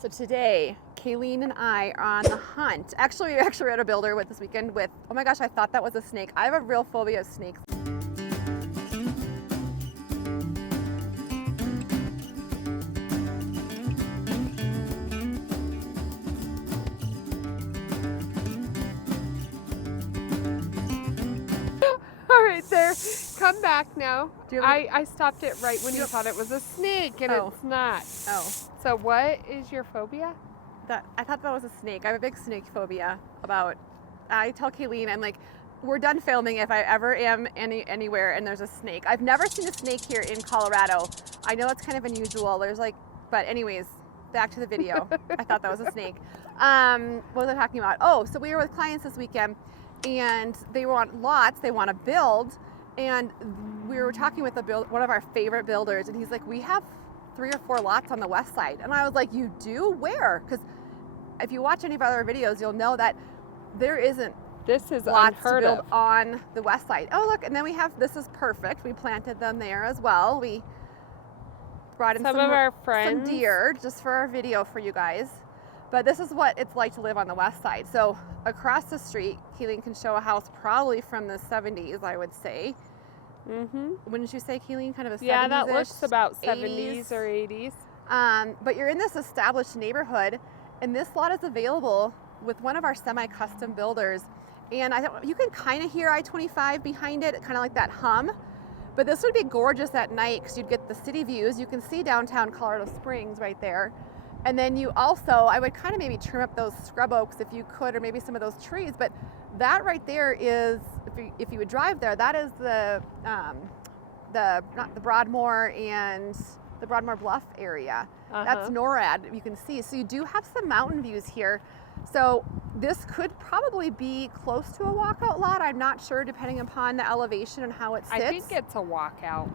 So today, Kayleen and I are on the hunt. Actually, we were at a builder with this weekend with, oh my gosh, I thought that was a snake. I have a real phobia of snakes. All right, there. Come back now. Do you have I stopped it right when you thought it was a snake, and Oh. it's not. Oh, So what is your phobia? I thought that was a snake. I have a big snake phobia I tell Kayleen, I'm like, we're done filming if I ever am anywhere and there's a snake. I've never seen a snake here in Colorado. I know it's kind of unusual. But anyways, back to the video. I thought that was a snake. What was I talking about? Oh, so we were with clients this weekend and they want lots, they want to build. And we were talking with one of our favorite builders and he's like, we have 3 or 4 lots on the west side. And I was like, you do? Where? Because if you watch any of our other videos, you'll know that there isn't This is lots to unheard build of. on the west side. Oh, look, and then we have, this is perfect. We planted them there as well. We brought in Some of our friends. some deer just for our video for you guys. But this is what it's like to live on the west side. So across the street, Kayleen can show a house probably from the 70s, I would say. Mm-hmm. Wouldn't you say, Kayleen? Kind of a 70s-ish? Yeah, that looks about 80s. 70s or 80s. But you're in this established neighborhood, and this lot is available with one of our semi-custom builders. And I thought you can kind of hear I-25 behind it, kind of like that hum. But this would be gorgeous at night because you'd get the city views. You can see downtown Colorado Springs right there. And then you also, I would kind of maybe trim up those scrub oaks if you could, or maybe some of those trees. But that right there is, if you would drive there, that is not the Broadmoor and the Broadmoor Bluff area. That's NORAD, you can see. So you do have some mountain views here. So this could probably be close to a walkout lot. I'm not sure, depending upon the elevation and how it sits. I think it's a walkout.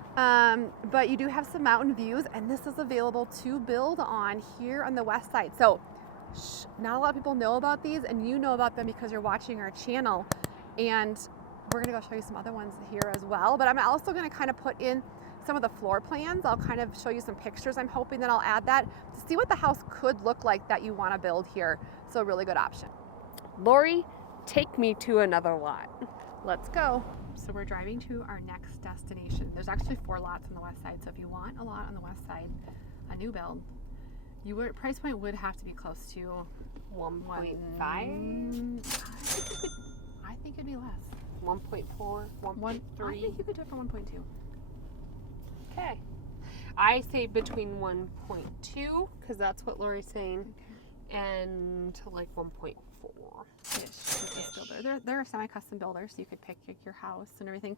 But you do have some mountain views, and this is available to build on here on the west side. So not a lot of people know about these, and you know about them because you're watching our channel. And we're gonna go show you some other ones here as well. But I'm also gonna kind of put in some of the floor plans. I'll kind of show you some pictures. I'm hoping that I'll add that to see what the house could look like that you want to build here. So a really good option. Lori, take me to another lot. Let's go. So we're driving to our next destination. There's actually 4 lots on the west side. So if you want a lot on the west side, a new build, price point would have to be close to 1.5? I think it'd be less. 1.4, 1.3. I think you could do it for 1.2. Okay. I say between 1.2, because that's what Lori's saying, and like 1.4. They're a semi-custom builder, so you could pick your house and everything.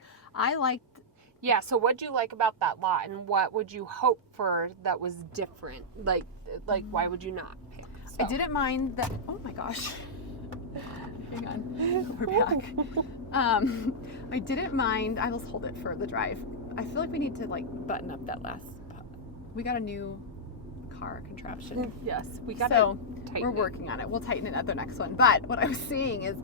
Yeah, so what'd you like about that lot, and what would you hope for that was different? Like why would you not pick? So. I didn't mind that. Oh my gosh. Hang on. We're back. I didn't mind. I will hold it for the drive. I feel like we need to button up that last. We got a new car contraption. Yes, we got so tighten we're working on it. We'll tighten it at the next one. But what I was saying is,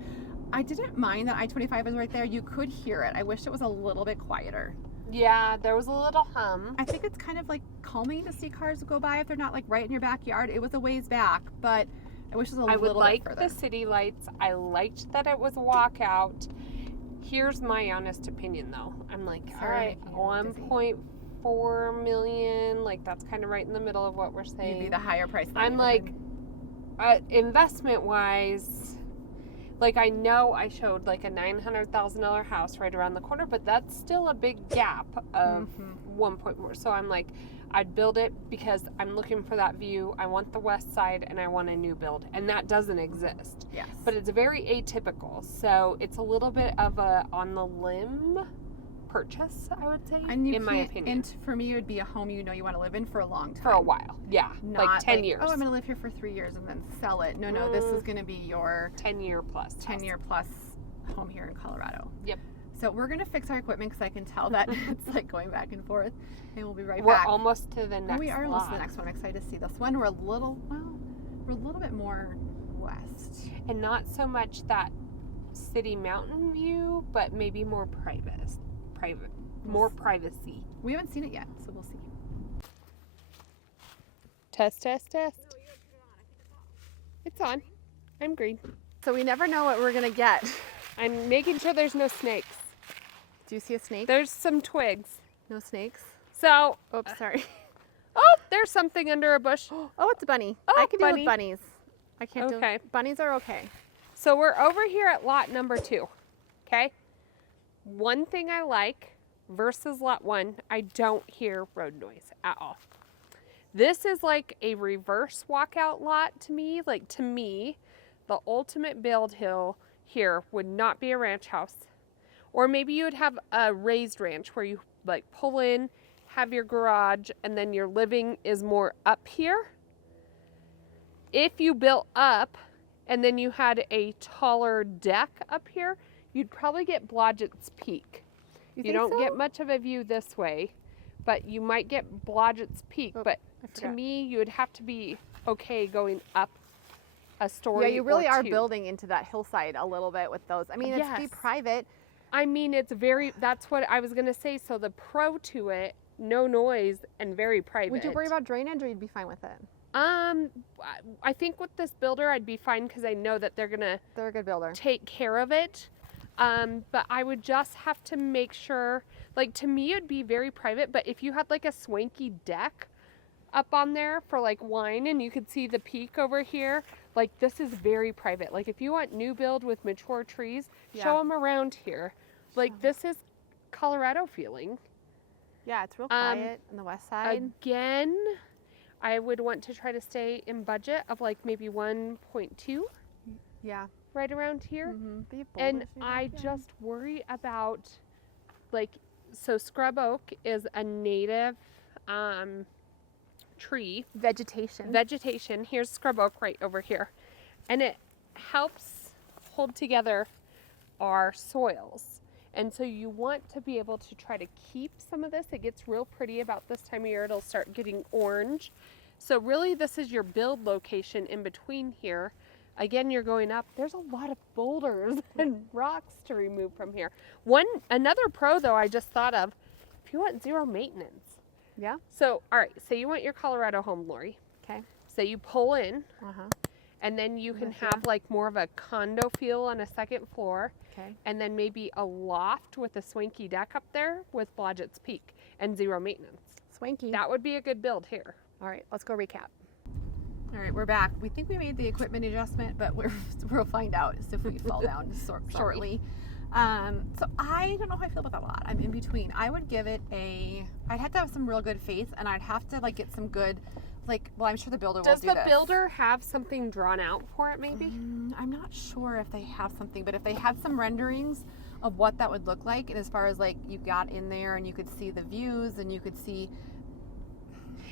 I didn't mind that I-25 is right there. You could hear it. I wish it was a little bit quieter. Yeah, there was a little hum. I think it's kind of calming to see cars go by if they're not right in your backyard. It was a ways back, but I wish it was a little bit further. I would like the city lights. I liked that it was a walkout. Here's my honest opinion, though. I'm like, all right, 1.4 million. That's kind of right in the middle of what we're saying. You'd be the higher price. I'm like, investment-wise, I know I showed a $900,000 house right around the corner, but that's still a big gap of 1.4. So I'm like, I'd build it because I'm looking for that view. I want the west side and I want a new build, and that doesn't exist. Yes. But it's very atypical, so it's a little bit of a on the limb purchase, I would say, in my opinion. And for me, it would be a home you want to live in for a long time. For a while, yeah. Not 10 years. Oh, I'm going to live here for 3 years and then sell it. No, this is going to be your 10-year plus. 10-year plus home here in Colorado. Yep. So we're going to fix our equipment because I can tell that it's going back and forth. And we'll be right We're back. We're almost to the next one. We are almost to the next one. I'm excited to see this one. We're a little bit more west. And not so much that city mountain view, but maybe more private. More privacy. We haven't seen it yet, so we'll see. Test, test, test. No, you gotta turn it on. It's on. I'm green. So we never know what we're gonna get. I'm making sure there's no snakes. Do you see a snake? There's some twigs. No snakes. So, Oops, sorry. oh, there's something under a bush. Oh, it's a bunny. Oh, I can deal bunny. with bunnies. I can't do Okay. bunnies are okay. So we're over here at lot number 2. Okay. One thing I like versus lot 1, I don't hear road noise at all. This is like a reverse walkout lot to me. Like, to me, the ultimate build hill here would not be a ranch house. Or maybe you would have a raised ranch where you like pull in, have your garage, and then your living is more up here. If you built up and then you had a taller deck up here, you'd probably get Blodgett's Peak. You think don't so? get much of a view this way, but you might get Blodgett's Peak. Oh, but I to forgot. me, you would have to be okay going up a story. Yeah, you really or are 2. building into that hillside a little bit with those. I mean, it's be Yes. private. I mean, it's very, that's what I was going to say. So the pro to it, no noise and very private. Would you worry about drainage, or you'd be fine with it? I think with this builder, I'd be fine because I know that they're going to They're a good builder. take care of it. But I would just have to make sure, like, to me, it'd be very private. But if you had like a swanky deck up on there for like wine and you could see the peak over here, like, this is very private. Like, if you want new build with mature trees, show them around here. Like, this is Colorado feeling. Yeah, it's real quiet on the west side. Again, I would want to try to stay in budget of like maybe 1.2 Yeah. right around here. Be And bold if you I like, yeah. just worry about, like, so scrub oak is a native tree. Vegetation. Here's scrub oak right over here. And it helps hold together our soils. And so you want to be able to try to keep some of this. It gets real pretty about this time of year. It'll start getting orange. So really this is your build location in between here. Again, you're going up. There's a lot of boulders and rocks to remove from here. Another pro though I just thought of, if you want zero maintenance. Yeah. So, all right, say you want your Colorado home, Lori. Okay. Say you pull in, Uh-huh. and then you can Yeah. have like more of a condo feel on a second floor, Okay. and then maybe a loft with a swanky deck up there with Blodgett's Peak and zero maintenance. Swanky. That would be a good build here. All right, let's go recap. All right, we're back. We think we made the equipment adjustment, but we'll find out if we fall down shortly. So I don't know how I feel about that lot. I'm in between. I would give it I'd have to have some real good faith, and I'd have to like get some good, like, well, I'm sure the builder will do Does this. the builder have something drawn out for it maybe? I'm not sure if they have something, but if they had some renderings of what that would look like, and as far as like you got in there and you could see the views and you could see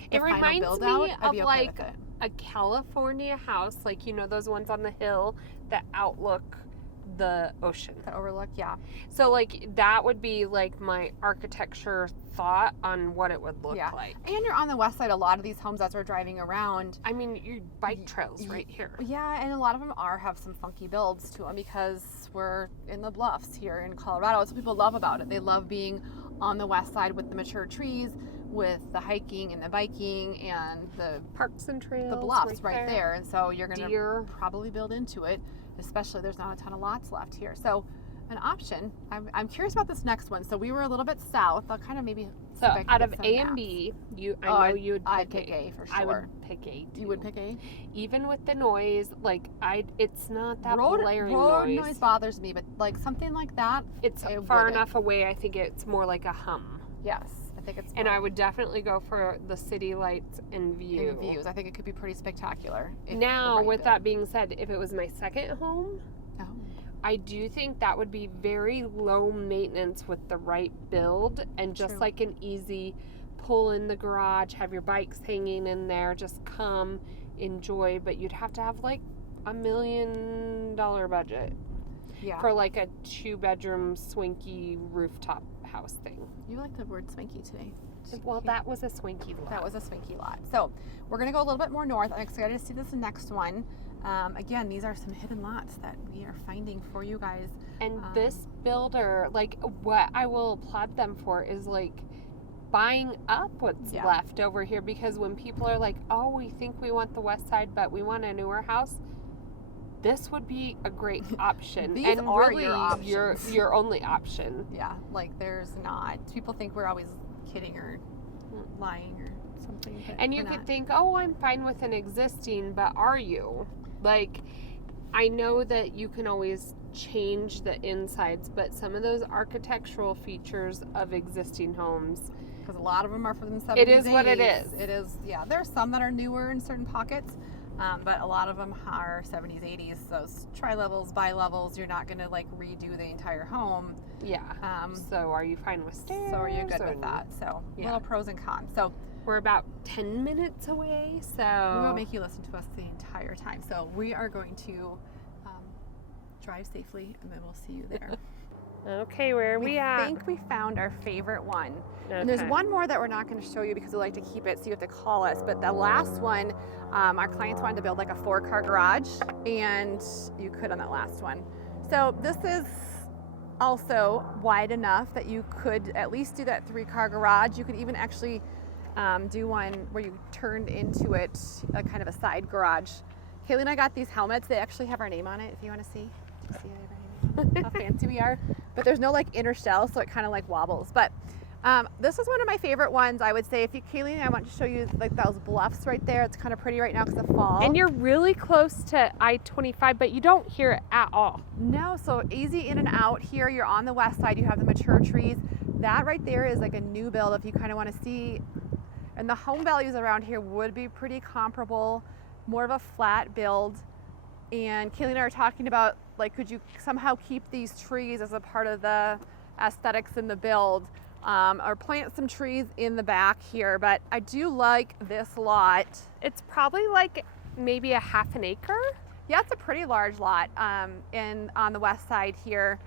the It final reminds build me out, I'd of be okay like with it. a California house, like, you know, those ones on the hill that outlook the ocean. The overlook, yeah. So like that would be like my architecture thought on what it would look Yeah. like. And you're on the west side. A lot of these homes as we're driving around. I mean, your bike trails right here. Yeah, and a lot of them have some funky builds to them because we're in the bluffs here in Colorado. That's what people love about it. They love being on the west side with the mature trees, with the hiking and the biking and the Parks and trails. the bluffs right there. And so you're going Deer. to probably build into it, especially there's not a ton of lots left here. So an option. I'm curious about this next one. So we were a little bit south. I'll kind of maybe So out of A and B, I know you would I'd pick pick A for sure. I would pick A too. You would pick A? Even with the noise, like it's not that road blaring noise bothers me, but like something like that, It's it far wouldn't. enough away. I think it's more like a hum. Yes, I think it's And more I would definitely go for the city lights and view. in views. I think it could be pretty spectacular. if Now, the right with build. that being said, if it was my second home, Oh. I do think that would be very low maintenance with the right build and just True. like an easy pull in the garage, have your bikes hanging in there, just come, enjoy. But you'd have to have like $1 million budget Yeah, for like a 2-bedroom swanky rooftop house thing. you like the word swanky today. Well, that was a swanky lot. That was a swanky lot. So we're gonna go a little bit more north. I'm excited to see this next one. Again, these are some hidden lots that we are finding for you guys. And this builder, like, what I will applaud them for is like buying up what's left over here, because when people are like, oh, we think we want the west side but we want a newer house, this would be a great option. These and are really your options. your only option. Yeah, like there's not. People think we're always kidding or lying or something. But And you could think, oh, I'm fine with an existing, but are you? Like, I know that you can always change the insides, but some of those architectural features of existing homes, because a lot of them are from the 70s. It is what it 80s. is. It is, yeah. There's some that are newer in certain pockets, but a lot of them are 70s, 80s. Those tri-levels, bi-levels, you're not going to like redo the entire home. yeah. So are you fine with stairs? So are you good with that? So little pros and cons. So we're about 10 minutes away, so we won't make you listen to us the entire time. So we are going to drive safely, and then we'll see you there. Okay, where are we at? I think we found our favorite one. Okay. And there's one more that we're not going to show you because we like to keep it, so you have to call us. But the last one, our clients wanted to build like a 4-car garage, and you could on that last one. So this is also wide enough that you could at least do that 3-car garage. You could even actually do one where you turned into it a kind of a side garage. Kaylee and I got these helmets. They actually have our name on it if you want to see. Do you see it? How fancy we are. But there's no like inner shell, so it kind of like wobbles. But this is one of my favorite ones. I would say if you, Kaylee and I want to show you like those bluffs right there. It's kind of pretty right now because of fall. And you're really close to I-25, but you don't hear it at all. No, so easy in and out here. You're on the west side. You have the mature trees. That right there is like a new build if you kind of want to see. And the home values around here would be pretty comparable, more of a flat build. And Kaylee and I are talking about, like, could you somehow keep these trees as a part of the aesthetics in the build, or plant some trees in the back here. But I do like this lot. It's probably like maybe a half an acre. Yeah, it's a pretty large lot on the west side here.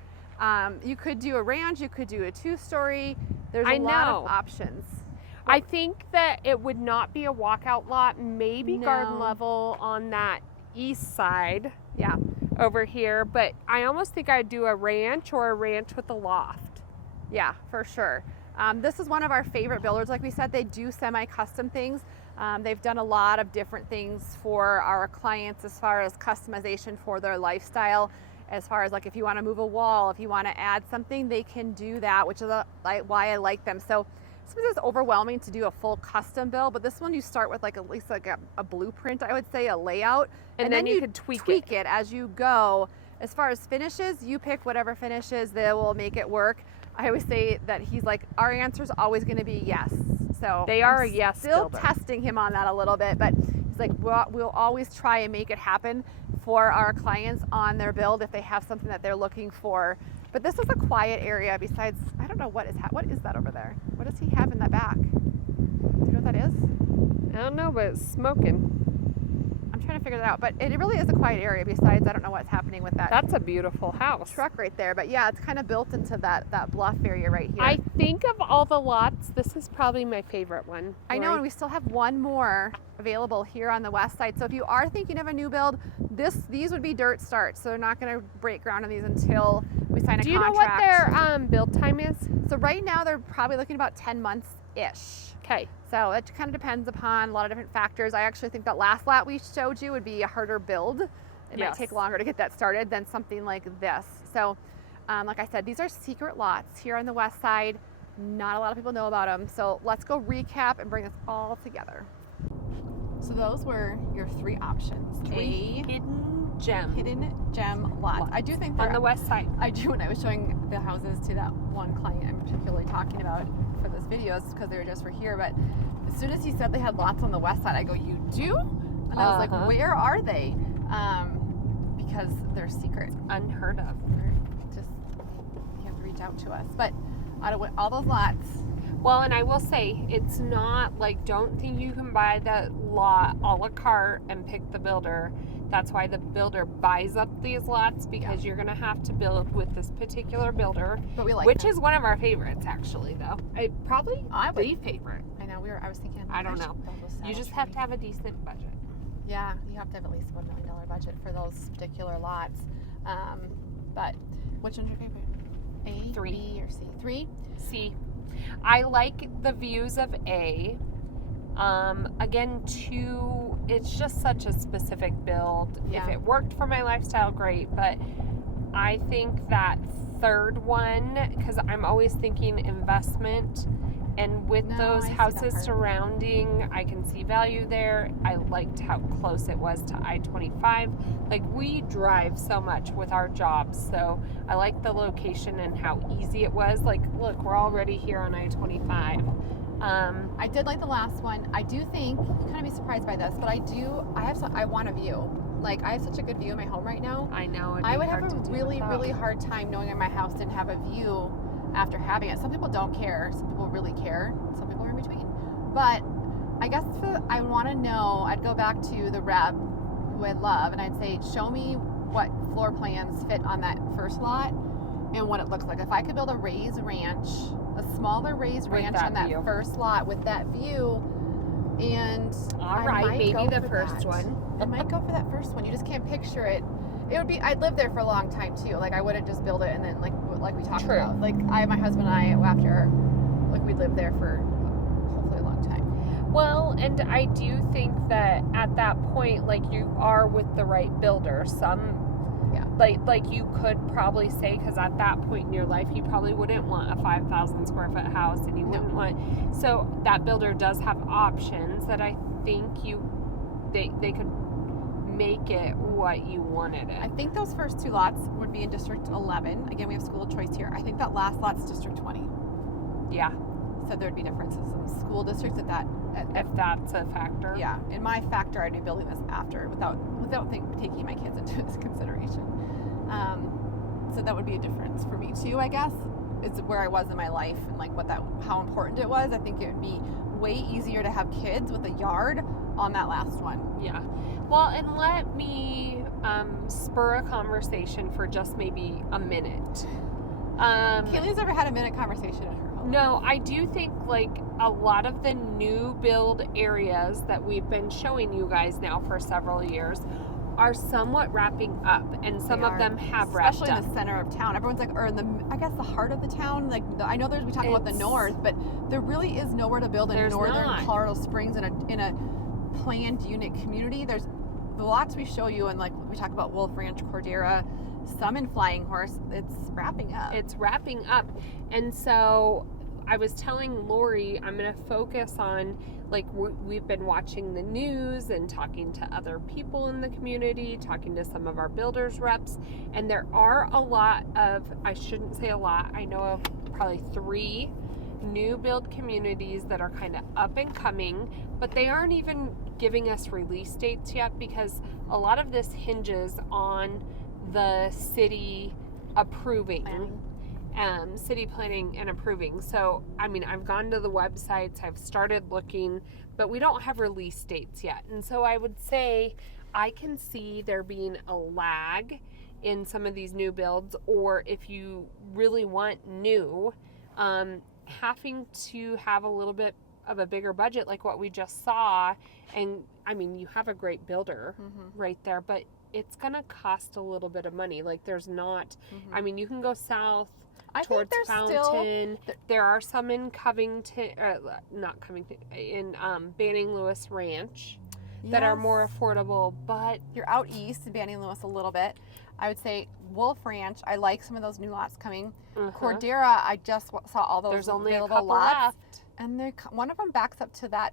You could do a ranch, you could do a 2-story. There's a lot of options. I think that it would not be a walkout lot, maybe garden No. level on that east side. Yeah. Over here, but I almost think I'd do a ranch or a ranch with a loft. Yeah, for sure. This is one of our favorite builders. Like we said, they do semi-custom things. They've done a lot of different things for our clients as far as customization for their lifestyle. As far as like if you want to move a wall, if you want to add something, they can do that, which is why I like them. So sometimes it's overwhelming to do a full custom build, but this one you start with like at least like a blueprint, I would say, a layout, and then you could tweak it as you go. As far as finishes, you pick whatever finishes that will make it work. I always say that he's like, our answer is always going to be yes. So they are a yes still builder. Testing him on that a little bit, but he's like, we'll always try and make it happen for our clients on their build if they have something that they're looking for. But this is a quiet area. Besides, I don't know what is that over there. What does he have in the back? Do you know what that is? I don't know, but it's smoking. I'm trying to figure that out. But it really is a quiet area. Besides, I don't know what's happening with that. That's a beautiful house. Truck right there. But yeah, it's kind of built into that bluff area right here. I think of all the lots, this is probably my favorite one. I know, and we still have one more available here on the west side. So if you are thinking of a new build, these would be dirt starts. So they're not going to break ground on these until we sign a contract. Do you know what their build time is? So right now they're probably looking about 10 months-ish. Okay. So it kind of depends upon a lot of different factors. I actually think that last lot we showed you would be a harder build. It might take longer to get that started than something like this. So like I said, these are secret lots here on the west side. Not a lot of people know about them. So let's go recap and bring this all together. So those were your 3 options. Hidden gem lots. I do think they're on the west side. I do, when I was showing the houses to that one client I'm particularly talking about for this videos because they were just for here, but as soon as he said they had lots on the west side, I go, you do? And I was like, where are they? Because they're secret. Unheard of. Just, you have to reach out to us. But out of all those lots. Well, and I will say, it's not like, don't think you can buy that lot a la carte and pick the builder. That's why the builder buys up these lots, because you're going to have to build with this particular builder, but we like which them. is one of our favorites, actually, though. Probably the favorite. I know, I was thinking. I don't know. You just have to have a decent budget. Yeah, you have to have at least $1 million budget for those particular lots. But which one's your favorite? A, 3. B, or C? 3? C. I like the views of A. Again, 2 it's just such a specific build. Yeah. If it worked for my lifestyle, great. But I think that third one, because I'm always thinking investment, and with No, I those see that houses part. surrounding, I can see value there. I liked how close it was to I-25. Like, we drive so much with our jobs, so I like the location and how easy it was. Like, look, we're already here on I-25. I did like the last one. I do think you kind of be surprised by this, but I want a view. Like, I have such a good view in my home right now. I know. I would have a really hard time knowing that my house didn't have a view after having it. Some people don't care. Some people really care. Some people are in between. But I guess I want to know, I'd go back to the rep who I love, and I'd say, show me what floor plans fit on that first lot and what it looks like. If I could build a raised ranch, a smaller raised With ranch that on that view. first lot with that view, and All right, might maybe go the for first that. one. I might go for that first one. You just can't picture it. It would be. I'd live there for a long time too. Like, I wouldn't just build it and then like we talked True. about. Like, my husband and I, after, like, we'd live there for hopefully a long time. Well, and I do think that at that point, like, you are with the right builder. Yeah. Like you could probably say, because at that point in your life, you probably wouldn't want a 5,000 square foot house, and you wouldn't want. So that builder does have options that I think they could make it what you wanted I it. think those first two lots would be in District 11. Again, we have school choice here. I think that last lot's District 20. Yeah, So there'd be differences in school districts at that. if that's a factor. Yeah, in my factor, I'd be building this after without taking my kids into this consideration. So that would be a difference for me too, I guess. It's where I was in my life and like how important it was. I think it would be way easier to have kids with a yard on that last one. Yeah. Well, and let me spur a conversation for just maybe a minute. Kaylee's never had a minute conversation in her home. No, I do think like a lot of the new build areas that we've been showing you guys now for several years are somewhat wrapping up, and some They of are, them have wrapped especially up. in the center of town. Everyone's like, or in I guess the heart of the town. Like, I know we talk about the It's- north, but there really is nowhere to build in There's northern not. Colorado Springs in a planned unit community. There's the lots we show you, and like we talk about Wolf Ranch, Cordera, some in Flying Horse. It's wrapping up. It's wrapping up. And so I was telling Lori, I'm going to focus on, like, we've been watching the news and talking to other people in the community, talking to some of our builders reps, and there are a lot of, I shouldn't say a lot, I know of probably 3 new build communities that are kind of up and coming, but they aren't even giving us release dates yet, because a lot of this hinges on the city approving. City planning and approving. So, I mean, I've gone to the websites, I've started looking, but we don't have release dates yet. And so I would say I can see there being a lag in some of these new builds, or if you really want new, having to have a little bit of a bigger budget like what we just saw. And I mean, you have a great builder right there, but it's gonna cost a little bit of money. Like, there's not, I mean, you can go south I think towards there's Fountain. There are some in Covington, not Covington, in Banning Lewis Ranch that are more affordable, but You're out east in Banning Lewis a little bit. I would say Wolf Ranch. I like some of those new lots coming. Cordera, I just saw all those there's only a available couple lots, left. and one of them backs up to that.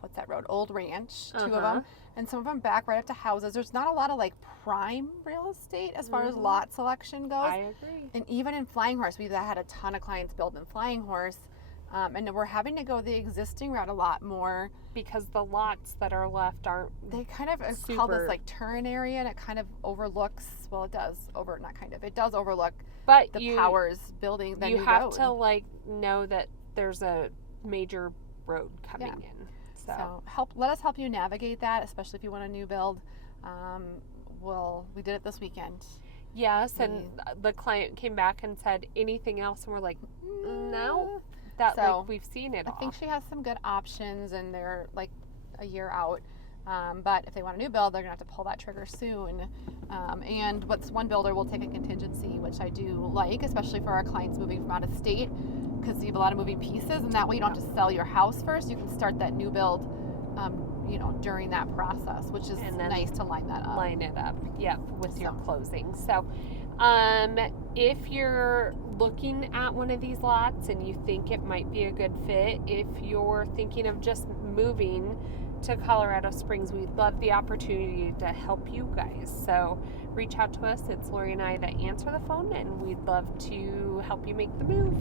What's that road? Old Ranch. 2 of them, and some of them back right up to houses. There's not a lot of like prime real estate as far as lot selection goes. I agree. And even in Flying Horse, we've had a ton of clients build in Flying Horse, and we're having to go the existing route a lot more. Because the lots that are left aren't. They kind of it's called this like turn area, and it kind of overlooks. Well, it does It does overlook But the Powers building. The you new have road. to like know that there's a major road coming in. So let us help you navigate that, especially if you want a new build. We did it this weekend. Yes, and the client came back and said anything else, and we're like, no, like we've seen it all. I think she has some good options, and they're like a year out. But if they want a new build, they're gonna have to pull that trigger soon. And one builder will take a contingency, which I do like, especially for our clients moving from out of state, because you have a lot of moving pieces, and that way you don't have to sell your house first. You can start that new build you know, during that process, which is And then nice to line that up. Line it up, yep, with your So. closing. So, if you're looking at one of these lots and you think it might be a good fit, if you're thinking of just moving to Colorado Springs, we'd love the opportunity to help you guys. So reach out to us. It's Lori and I that answer the phone, and we'd love to help you make the move.